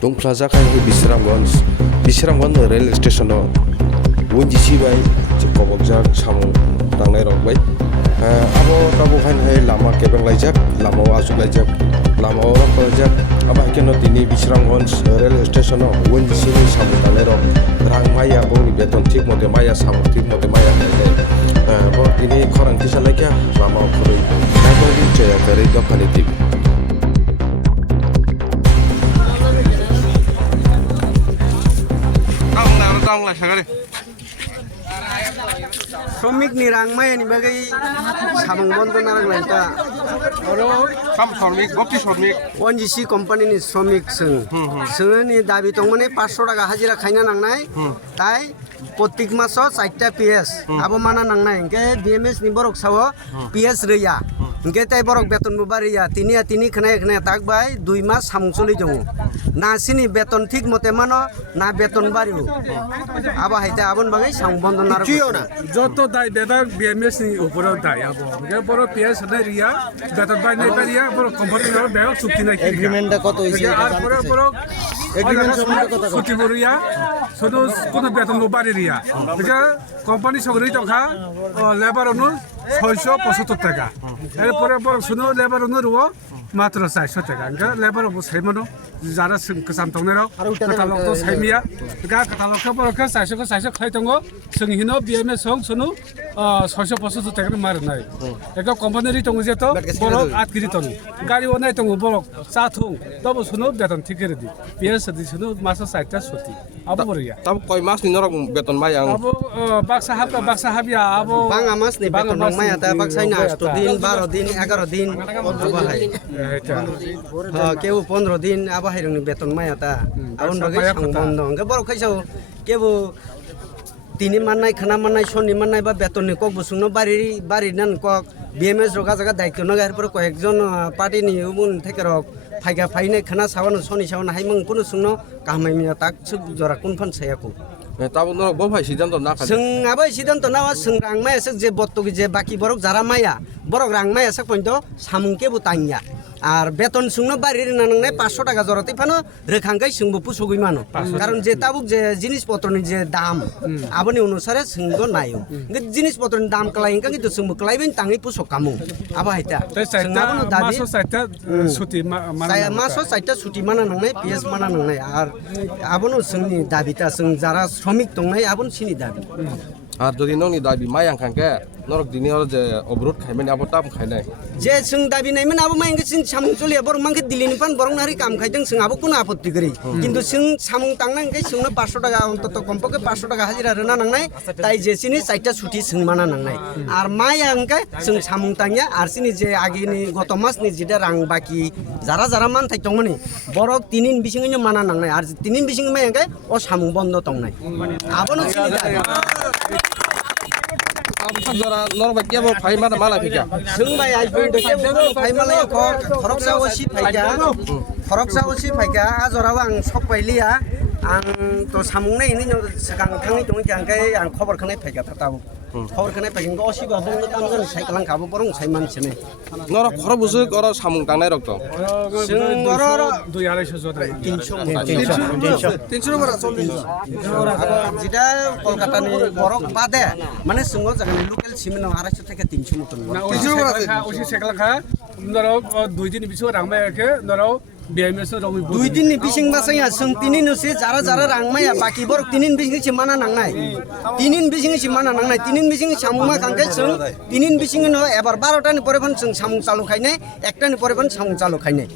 Dongplajakai Bisramgons rail station Wonjisi bai Kobokjak Samung Tangnai Rok bai abo tabukan hai lama kebeng laijak lama asuk laijak lama orang pelajak aba keno tini Bisramgons rail station Wonjisi Samung Tangnai Rok rang maya boni beton tik mote maya samung tik mote maya bo ini korang kisah lagi lama kurui apa ini jaya dari Gapani TV. শ্রমিক নিরাংমাই ni bagai samung bondon narang laita Sam শ্রমিক গপ্তি শ্রমিক ONGC company ni শ্রমিক sung ni dabi tongmane 500 টাকা হাজিরা খাইনা নাংনাই তাই প্রত্যেক মাসে 4টা পিএস আবো মানা নাংনাই ইনকে DMS ni borok sawo PS রেয়া ইনকে তাই borok বেতন বুবারিয়া তিনি খনে তাক বাই 2 মাস samung চলি দङ না সিনি বেতন ঠিক মতে মানো না বেতন বাড়িও আবো হাইতে আবন বাঙাই samung bondon narang না যত দায় বেদার বিএমএস নি উপরে দায় আবো গে বড় পিএস না রিয়া বেতন বাই নাই পারিয়া বড় কোম্পানি না বেও চুক্তি নাই এগ্রিমেন্টটা কত হইছে আর বড় এগ্রিমেন্ট চুক্তি বড়িয়া শুধু কোন বেতন বাড়ি রিয়া এটা কোম্পানি সগরি টাকা লেবার অনু 675 টাকা এরপরে বড় শুনো লেবার অনু রো মাত্র 400 টাকা গা লেবার অবো সাইমানো যারা কাম তংনেরাও কাতালক তো সাইমিয়া গা কাতালক বড় 400 খাই তঙ্গ जों हिनो बिएमएस सं सुनु 675 টাকা মার নাই एक কোম্পানি রি তঙ্গ যেত বড় 8 কিরি তন গাড়ি ওনাই তঙ্গ বড় চাথুং তবে শুনো বেতন ঠিক করে দি পিএস দি শুনো মাস 60টা ছুটি আবো বড়িয়া Tap koi mas ni norok beton mayang আবো বাক্সা হাবিয়া আবো bang amas ni beton maya ta baksai na 8 din 12 din 11 din aba hai ha keu 15 din aba hai rong beton maya ta abon bagai sangbon dong ke borok khaisau kebu tini mannai khana mannai soni mannai ba beton ni kok busungno bari nan kok BMS roga jaga daikto na gar pore koyekjon party ni ubun theke rok phaiga phaine khana sawano soni sawano haimang kuno sungno kahmai miya tak suk jora kunphan sayako tabu norok bo phai sidan to na kha sung abai sidan to nawa sung rangmaya sek je bottogi je baki borok jara maya borok rangmaya sek pointo samungke bu tanya আর বেতন সুংনো বাড়ির নানাংনাই 500 টাকা জরাতে Fanon রেখাঙ্গাই সুংবো পুসুগই মানো কারণ যে তাবুক যে জিনিসপত্রনি যে দাম আবনি অনুসারে সুংগো নাইও জিনিসপত্রনি দাম কলাই ইনকা কিন্তু সুংবো কলাইবেন তাঙ্গি পুসো কামু আবা হাইতা সুংনাবনো দাবি মাসো 60টা ছুটি মাসো 60টা ছুটি মানা নাংনাই পিএস মানা নাংনাই আর আবনো সুংনি দাবিতা সুং যারা শ্রমিক দংনাই আবন সিনি দাবি আর যদি ননি দাবি mayang khangke norok dini or je obrut khaimani abo tam khainai যে সুং দাবি নাই মানে আবো মাইঙ্গে সিং সামুং চলিয়া বরং মাংকে দিলিনি পান বরং নারি কাম খাইদং সুং আবো কোনো আপত্তি করি কিন্তু সুং সামুং তাংনাঙ্গে সুংনো 500 টাকা অন্তত কমপক্ষে 500 টাকা হাজিরা রেনা নাংনাই তাই যে সিনি 4টা ছুটি সুং মানা নাংনাই আর মায়াঙ্গে সুং সামুং তাংয়া আর সিনি যে আগিনি গত মাসনি যেটা রাং বাকি যারা মান থাইতংমনি বরক তিনিন বিসিংনি মানা নাংনাই আর তিনিন বিসিং মায়াঙ্গে ও সামুং বন্ধ তংনাই আবনো সিনি দাবি jora norok ba kebo phai mata mala phika 승마이 아이폰 도 깨고 파이말라야 거럭사 오시 파이가 아저라왕 석바일리야 앙또 사묵내 있는 요 세강 탕이 동이 강가에 안 커버 칸에 파이가 타다고 커버 칸에 파이는 거 오시바 홍도 땀전 사이클랑 가보 버롱 사이만 치네 norok khoro busu goro samung tangnai rok to 승거러 দুই আড়াইশো জোড়া 300 বড় 40 যেটা কলকাতানি বরক বাদে মানে সুঙ্গো জায়গায় লোকাল সিমেন্ট 250 থেকে 300 মতন ওসি সেকলা খা নরো দুই দিন বিছো রাংমায়াকে নরো বিএমএস রমি 2 দিন বিসিং বাসাইয়া जों তিনিন নসে যারা রাংমায়া বাকি বরক তিনিন বিসিং সি মানা নাংনাই তিনিন বিসিং সি মানা নাংনাই তিনিন বিসিং সামুমা কাঙ্গে जों তিনিন বিসিং ন এবার 12টানি পরে ফন जों সামুং চালু খাইনাই একটানি পরে ফন সামুং চালু খাইনাই